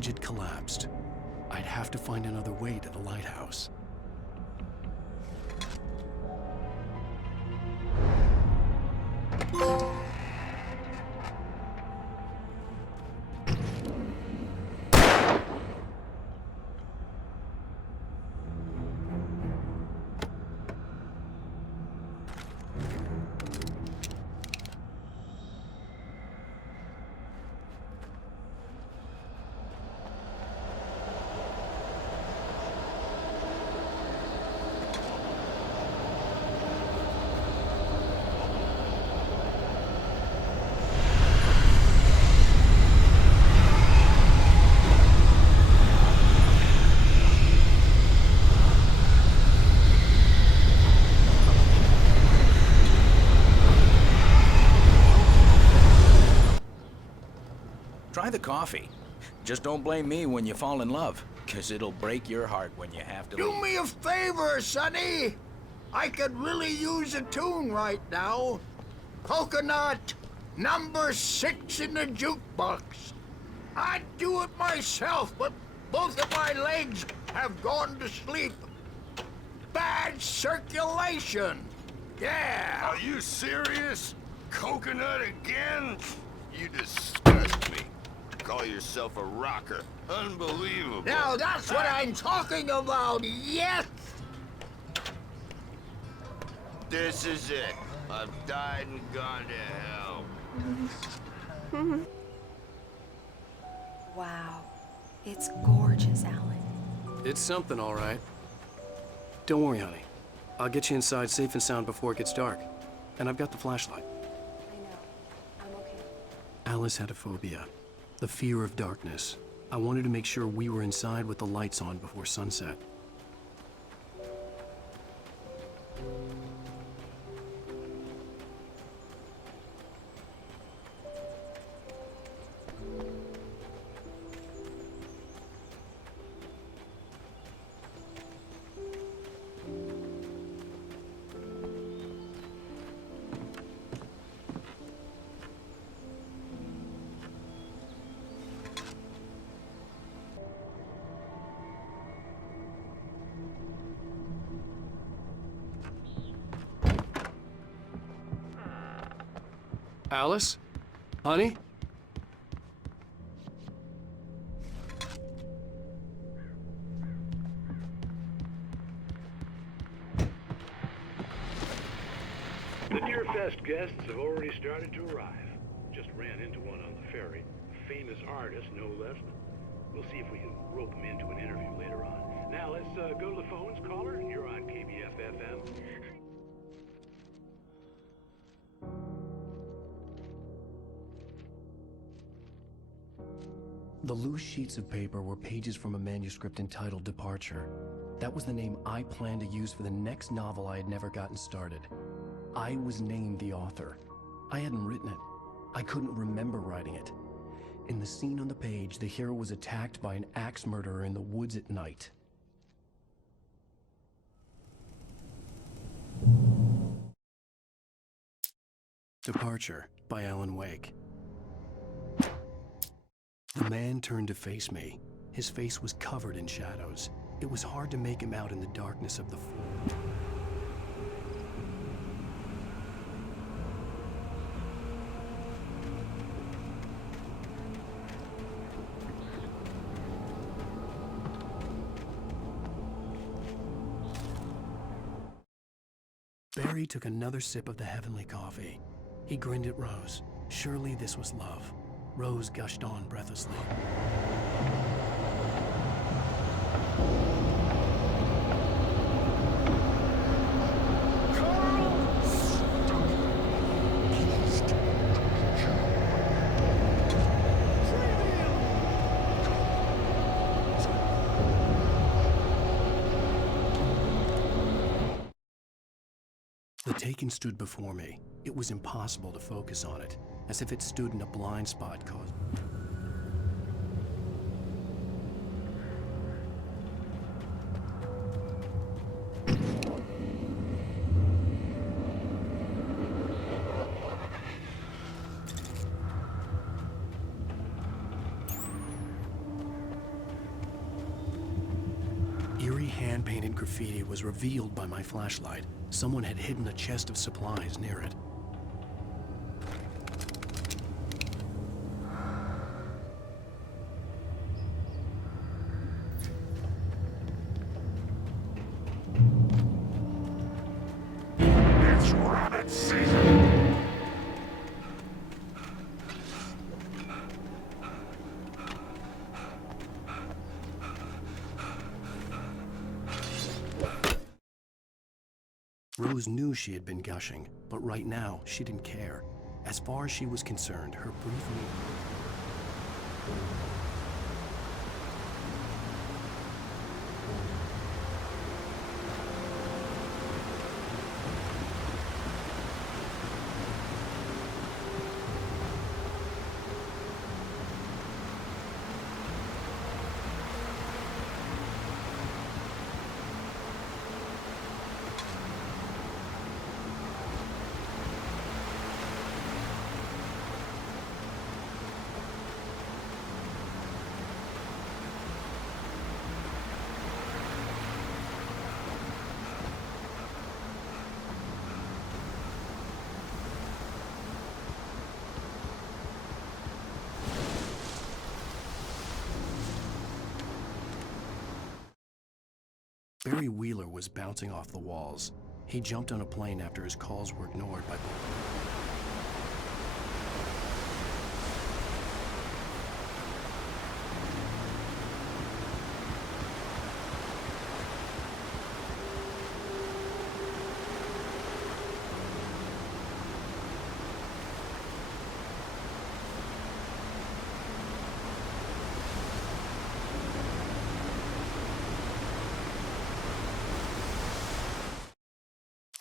bridge had collapsed. I'd have to find another way to the lighthouse. Try the coffee. Just don't blame me when you fall in love, 'cause it'll break your heart when you have to Do leave. me a favor, Sonny. I could really use a tune right now. Coconut, number 6 in the jukebox. I'd do it myself, but both of my legs have gone to sleep. Bad circulation. Yeah. Are you serious? Coconut again? You disgust me. Call yourself a rocker. Unbelievable. Now that's what I'm talking about, yes! This is it. I've died and gone to hell. Wow. It's gorgeous, Alan. It's something, all right. Don't worry, honey. I'll get you inside safe and sound before it gets dark. And I've got the flashlight. I know. I'm okay. Alice had a phobia. The fear of darkness. I wanted to make sure we were inside with the lights on before sunset. Alice? Honey? The Deerfest guests have already started to arrive. Just ran into one on the ferry. Famous artist, no less. We'll see if we can rope him into an interview later on. Now let's go to the phones. Caller, you're on KBF-FM. The loose sheets of paper were pages from a manuscript entitled Departure. That was the name I planned to use for the next novel I had never gotten started. I was named the author. I hadn't written it. I couldn't remember writing it. In the scene on the page, the hero was attacked by an axe murderer in the woods at night. Departure by Alan Wake. The man turned to face me. His face was covered in shadows. It was hard to make him out in the darkness of the floor. Barry took another sip of the heavenly coffee. He grinned at Rose. Surely this was love. Rose gushed on breathlessly. The Taken stood before me. It was impossible to focus on it, as if it stood in a blind spot caused. eerie hand-painted graffiti was revealed by my flashlight. Someone had hidden a chest of supplies near it. It's rabbit season! Rose knew she had been gushing, but right now, she didn't care. As far as she was concerned, her brief Barry Wheeler was bouncing off the walls. He jumped on a plane after his calls were ignored by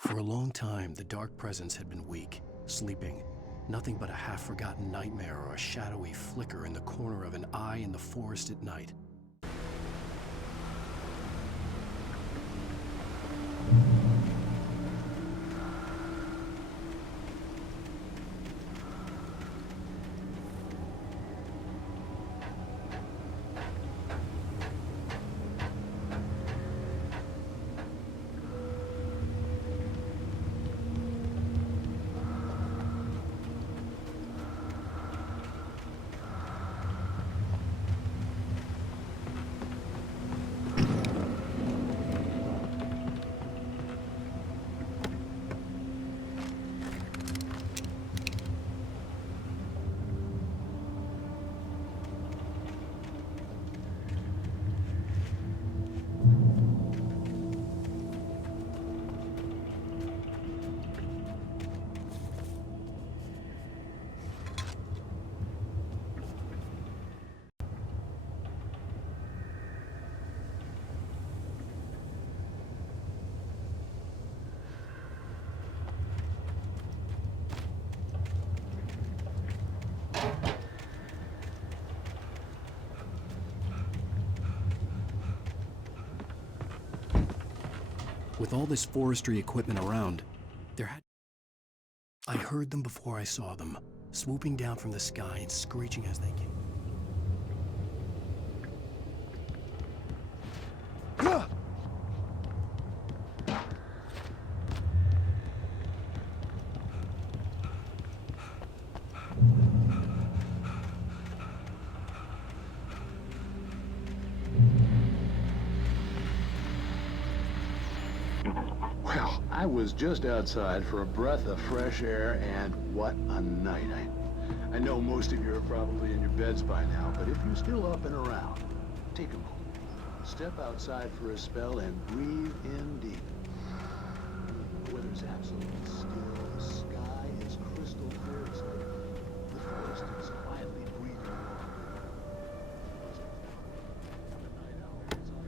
For a long time, the dark presence had been weak, sleeping. Nothing but a half-forgotten nightmare or a shadowy flicker in the corner of an eye in the forest at night. With all this forestry equipment around, I heard them before I saw them, swooping down from the sky and screeching as they came. Well, I was just outside for a breath of fresh air, and what a night. I know most of you are probably in your beds by now, but if you're still up and around, take a moment. Step outside for a spell and breathe in deep. The weather's absolutely still. The sky is crystal clear. It's like the forest is quietly breathing along. I'm a night owl. It's all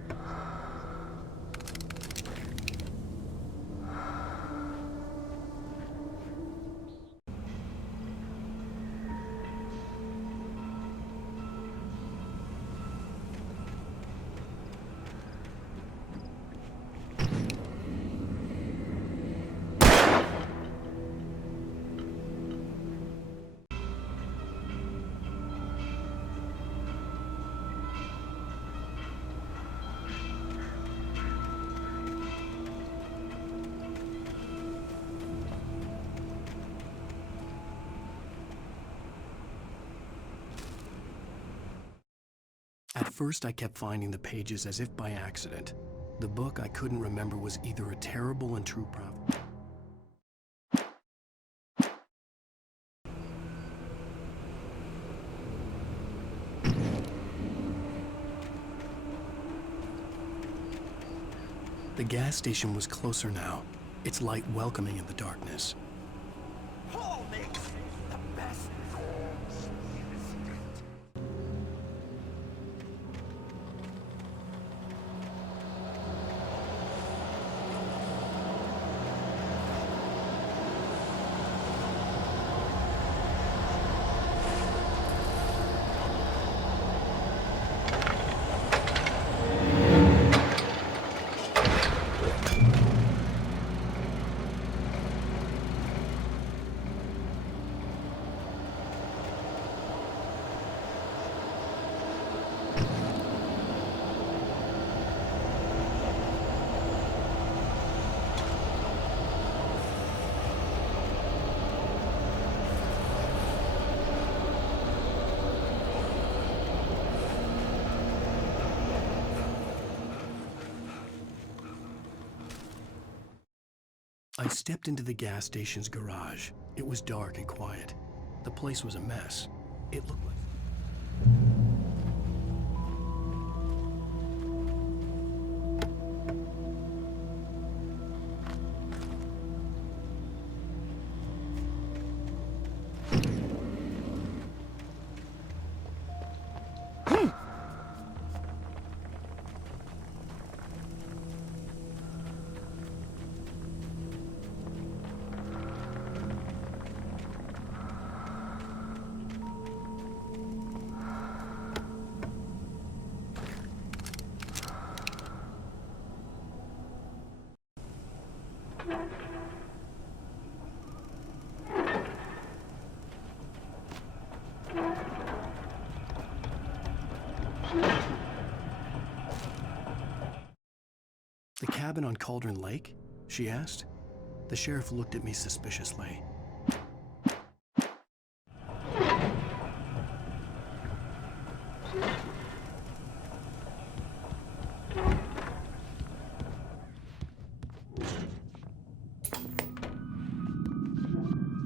first, I kept finding the pages as if by accident. The book I couldn't remember was either a terrible and true prophet. The gas station was closer now, its light welcoming in the darkness. Paul makes the best calls in the street. I stepped into the gas station's garage. It was dark and quiet. The place was a mess. It looked like... The cabin on Cauldron Lake? She asked. The sheriff looked at me suspiciously.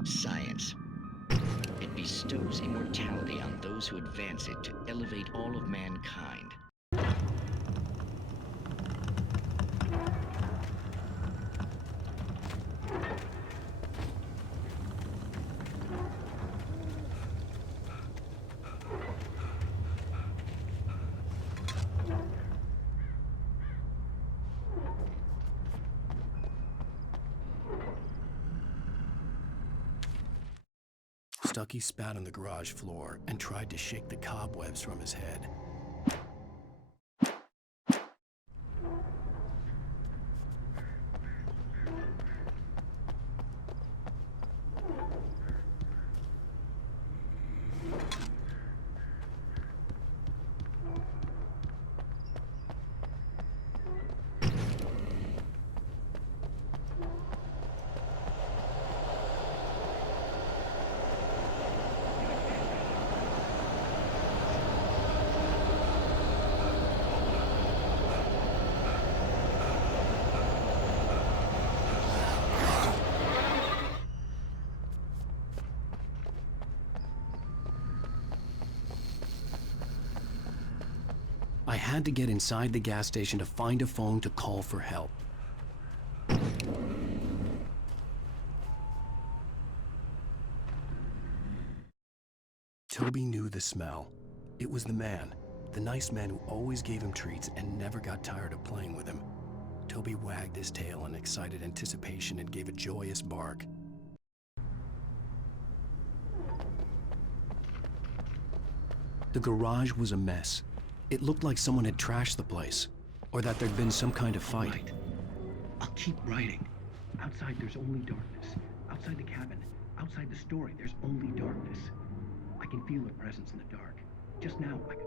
Science. It bestows immortality on those who advance it to elevate all of mankind. Stucky spat on the garage floor and tried to shake the cobwebs from his head. I had to get inside the gas station to find a phone to call for help. Toby knew the smell. It was the man, the nice man who always gave him treats and never got tired of playing with him. Toby wagged his tail in excited anticipation and gave a joyous bark. The garage was a mess. It looked like someone had trashed the place, or that there'd been some kind of fight. Right. I'll keep writing. Outside, there's only darkness. Outside the cabin, outside the story, there's only darkness. I can feel a presence in the dark. Just now, I could...